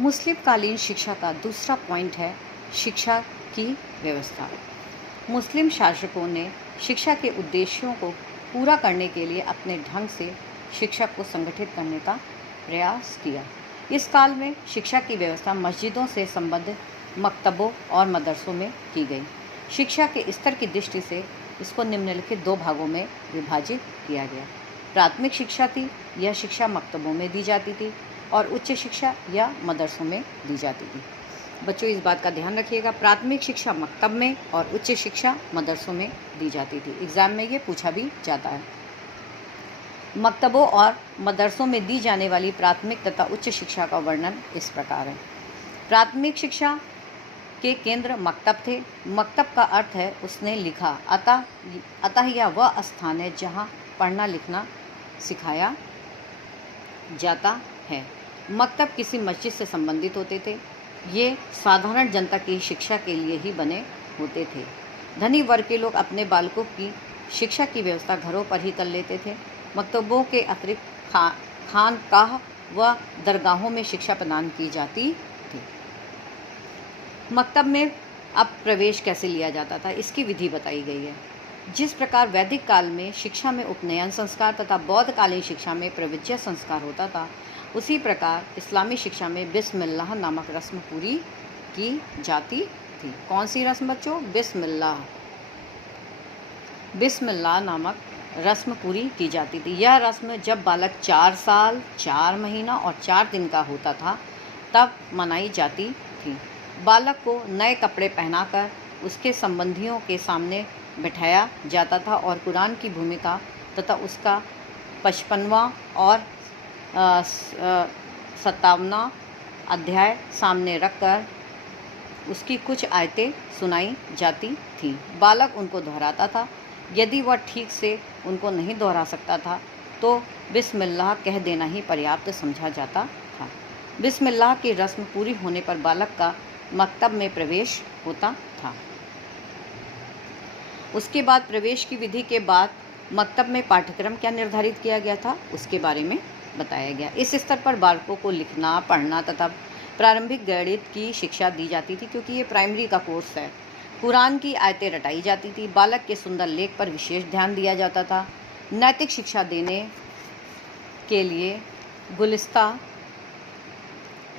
मुस्लिम कालीन शिक्षा का दूसरा पॉइंट है शिक्षा की व्यवस्था। मुस्लिम शासकों ने शिक्षा के उद्देश्यों को पूरा करने के लिए अपने ढंग से शिक्षा को संगठित करने का प्रयास किया। इस काल में शिक्षा की व्यवस्था मस्जिदों से संबंधित मकतबों और मदरसों में की गई। शिक्षा के स्तर की दृष्टि से इसको निम्नलिखित दो भागों में विभाजित किया गया। प्राथमिक शिक्षा थी, यह शिक्षा मकतबों में दी जाती थी और उच्च शिक्षा या मदरसों में दी जाती थी। बच्चों इस बात का ध्यान रखिएगा, प्राथमिक शिक्षा मकतब में और उच्च शिक्षा मदरसों में दी जाती थी। एग्ज़ाम में ये पूछा भी जाता है। मकतबों और मदरसों में दी जाने वाली प्राथमिक तथा उच्च शिक्षा का वर्णन इस प्रकार है। प्राथमिक शिक्षा के केंद्र मकतब थे। मकतब का अर्थ है उसने लिखा, अतः यह वह स्थान है जहाँ पढ़ना लिखना सिखाया जाता है। मकतब किसी मस्जिद से संबंधित होते थे। ये साधारण जनता की शिक्षा के लिए ही बने होते थे। धनी वर्ग के लोग अपने बालकों की शिक्षा की व्यवस्था घरों पर ही कर लेते थे। मकतबों के अतिरिक्त खानकाह व दरगाहों में शिक्षा प्रदान की जाती थी। मकतब में अब प्रवेश कैसे लिया जाता था, इसकी विधि बताई गई है। जिस प्रकार वैदिक काल में शिक्षा में उपनयन संस्कार तथा बौद्धकालीन शिक्षा में प्रविज्य संस्कार होता था, उसी प्रकार इस्लामी शिक्षा में बिस्मिल्लाह नामक रस्म पूरी की जाती थी। कौन सी रस्म बच्चों? बिस्मिल्लाह नामक रस्म पूरी की जाती थी। यह रस्म जब बालक 4 साल 4 महीना और 4 दिन का होता था तब मनाई जाती थी। बालक को नए कपड़े पहनाकर उसके संबंधियों के सामने बिठाया जाता था और कुरान की भूमिका तथा उसका 55वां और 57वां अध्याय सामने रखकर उसकी कुछ आयतें सुनाई जाती थीं। बालक उनको दोहराता था। यदि वह ठीक से उनको नहीं दोहरा सकता था तो बिस्मिल्लाह कह देना ही पर्याप्त समझा जाता था। बिस्मिल्लाह की रस्म पूरी होने पर बालक का मकतब में प्रवेश होता था। उसके बाद प्रवेश की विधि के बाद मकतब में पाठ्यक्रम क्या निर्धारित किया गया था उसके बारे में बताया गया। इस स्तर पर बालकों को लिखना पढ़ना तथा प्रारंभिक गणित की शिक्षा दी जाती थी, क्योंकि ये प्राइमरी का कोर्स है। कुरान की आयतें रटाई जाती थी। बालक के सुंदर लेख पर विशेष ध्यान दिया जाता था। नैतिक शिक्षा देने के लिए गुलिस्ता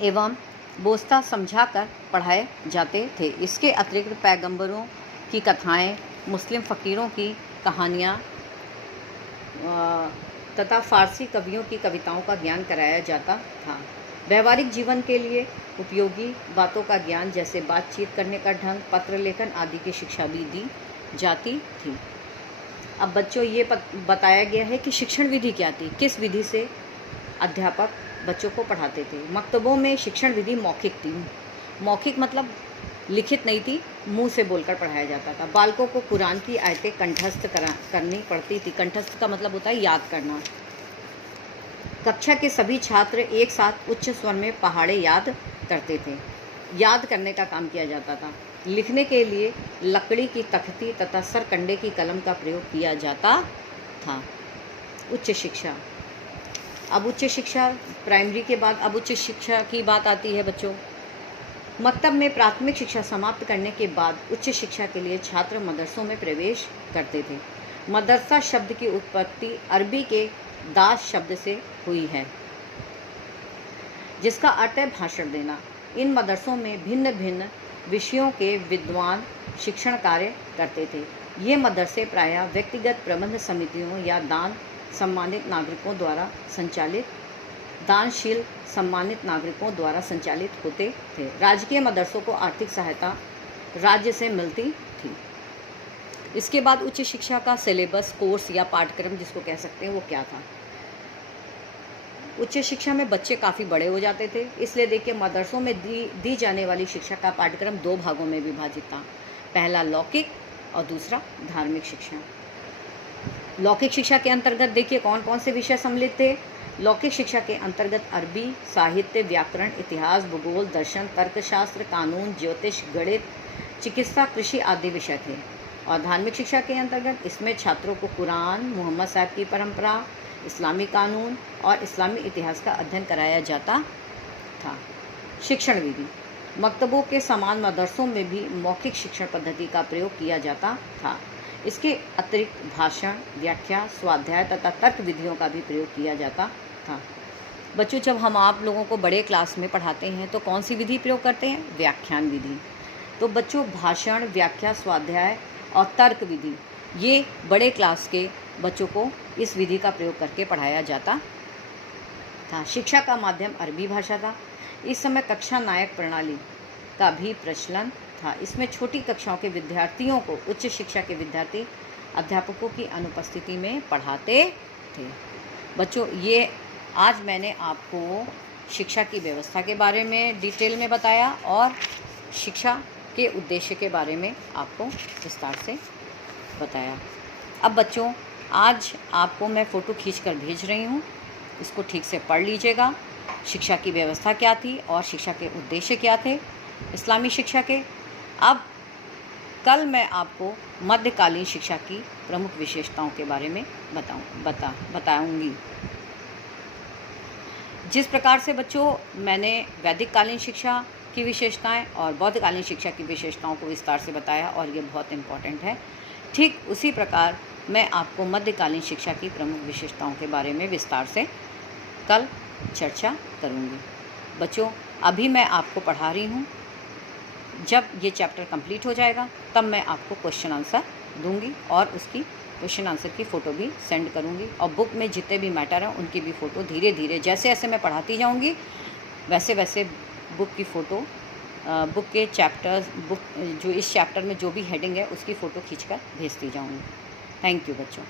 एवं बोस्ता समझाकर पढ़ाए जाते थे। इसके अतिरिक्त पैगंबरों की कथाएं, मुस्लिम फ़कीरों की कहानियाँ तथा फारसी कवियों की कविताओं का ज्ञान कराया जाता था। व्यवहारिक जीवन के लिए उपयोगी बातों का ज्ञान जैसे बातचीत करने का ढंग, पत्र लेखन आदि की शिक्षा भी दी जाती थी। अब बच्चों ये बताया गया है कि शिक्षण विधि क्या थी, किस विधि से अध्यापक बच्चों को पढ़ाते थे। मकतबों में शिक्षण विधि मौखिक थी। मौखिक मतलब लिखित नहीं थी, मुंह से बोलकर पढ़ाया जाता था। बालकों को कुरान की आयतें कंठस्थ करनी पड़ती थी। कंठस्थ का मतलब होता है याद करना। कक्षा के सभी छात्र एक साथ उच्च स्वर में पहाड़े याद करते थे। याद करने का काम किया जाता था। लिखने के लिए लकड़ी की तख्ती तथा सरकंडे की कलम का प्रयोग किया जाता था। उच्च शिक्षा, अब उच्च शिक्षा प्राइमरी के बाद अब उच्च शिक्षा की बात आती है बच्चों। मकतब में प्राथमिक शिक्षा समाप्त करने के बाद उच्च शिक्षा के लिए छात्र मदरसों में प्रवेश करते थे। मदरसा शब्द की उत्पत्ति अरबी के दास शब्द से हुई है, जिसका अर्थ है भाषण देना। इन मदरसों में भिन्न भिन्न विषयों के विद्वान शिक्षण कार्य करते थे। ये मदरसे प्रायः व्यक्तिगत प्रबंध समितियों या दानशील सम्मानित नागरिकों द्वारा संचालित होते थे। राजकीय मदरसों को आर्थिक सहायता राज्य से मिलती थी। इसके बाद उच्च शिक्षा का सिलेबस, कोर्स या पाठ्यक्रम जिसको कह सकते हैं वो क्या था। उच्च शिक्षा में बच्चे काफ़ी बड़े हो जाते थे, इसलिए देखिए मदरसों में दी जाने वाली शिक्षा का पाठ्यक्रम 2 भागों में विभाजित था। पहला लौकिक और दूसरा धार्मिक शिक्षा। लौकिक शिक्षा के अंतर्गत देखिए कौन कौन से विषय सम्मिलित थे। लौकिक शिक्षा के अंतर्गत अरबी, साहित्य, व्याकरण, इतिहास, भूगोल, दर्शन, तर्कशास्त्र, कानून, ज्योतिष, गणित, चिकित्सा, कृषि आदि विषय थे। और धार्मिक शिक्षा के अंतर्गत इसमें छात्रों को कुरान, मोहम्मद साहब की परंपरा, इस्लामी कानून और इस्लामी इतिहास का अध्ययन कराया जाता था। शिक्षण विधि। मकतबों के समान मदरसों में भी मौखिक शिक्षण पद्धति का प्रयोग किया जाता था। इसके अतिरिक्त भाषण, व्याख्या, स्वाध्याय तथा तर्क विधियों का भी प्रयोग किया जाता था। बच्चों, जब हम आप लोगों को बड़े क्लास में पढ़ाते हैं तो कौन सी विधि प्रयोग करते हैं? व्याख्यान विधि। तो बच्चों, भाषण, व्याख्या, स्वाध्याय और तर्क विधि, ये बड़े क्लास के बच्चों को इस विधि का प्रयोग करके पढ़ाया जाता था। शिक्षा का माध्यम अरबी भाषा था। इस समय कक्षा नायक प्रणाली का भी प्रचलन था। इसमें छोटी कक्षाओं के विद्यार्थियों को उच्च शिक्षा के विद्यार्थी अध्यापकों की अनुपस्थिति में पढ़ाते थे। बच्चों, ये आज मैंने आपको शिक्षा की व्यवस्था के बारे में डिटेल में बताया और शिक्षा के उद्देश्य के बारे में आपको विस्तार से बताया। अब बच्चों, आज आपको मैं फ़ोटो खींचकर भेज रही हूँ, इसको ठीक से पढ़ लीजिएगा। शिक्षा की व्यवस्था क्या थी और शिक्षा के उद्देश्य क्या थे इस्लामी शिक्षा के। अब कल मैं आपको मध्यकालीन शिक्षा की प्रमुख विशेषताओं के बारे में बताऊंगी। जिस प्रकार से बच्चों मैंने वैदिक कालीन शिक्षा की विशेषताएं और बौद्धकालीन शिक्षा की विशेषताओं को विस्तार से बताया और ये बहुत इम्पॉर्टेंट है, ठीक उसी प्रकार मैं आपको मध्यकालीन शिक्षा की प्रमुख विशेषताओं के बारे में विस्तार से कल चर्चा करूंगी। बच्चों, अभी मैं आपको पढ़ा रही हूँ, जब ये चैप्टर कंप्लीट हो जाएगा तब मैं आपको क्वेश्चन आंसर दूंगी और उसकी क्वेश्चन आंसर की फ़ोटो भी सेंड करूंगी और बुक में जितने भी मैटर हैं उनकी भी फ़ोटो धीरे धीरे जैसे जैसे मैं पढ़ाती जाऊंगी वैसे वैसे बुक की फ़ोटो, बुक के चैप्टर्स, बुक जो इस चैप्टर में जो भी हेडिंग है उसकी फ़ोटो खींचकर भेजती जाऊंगी। थैंक यू बच्चों।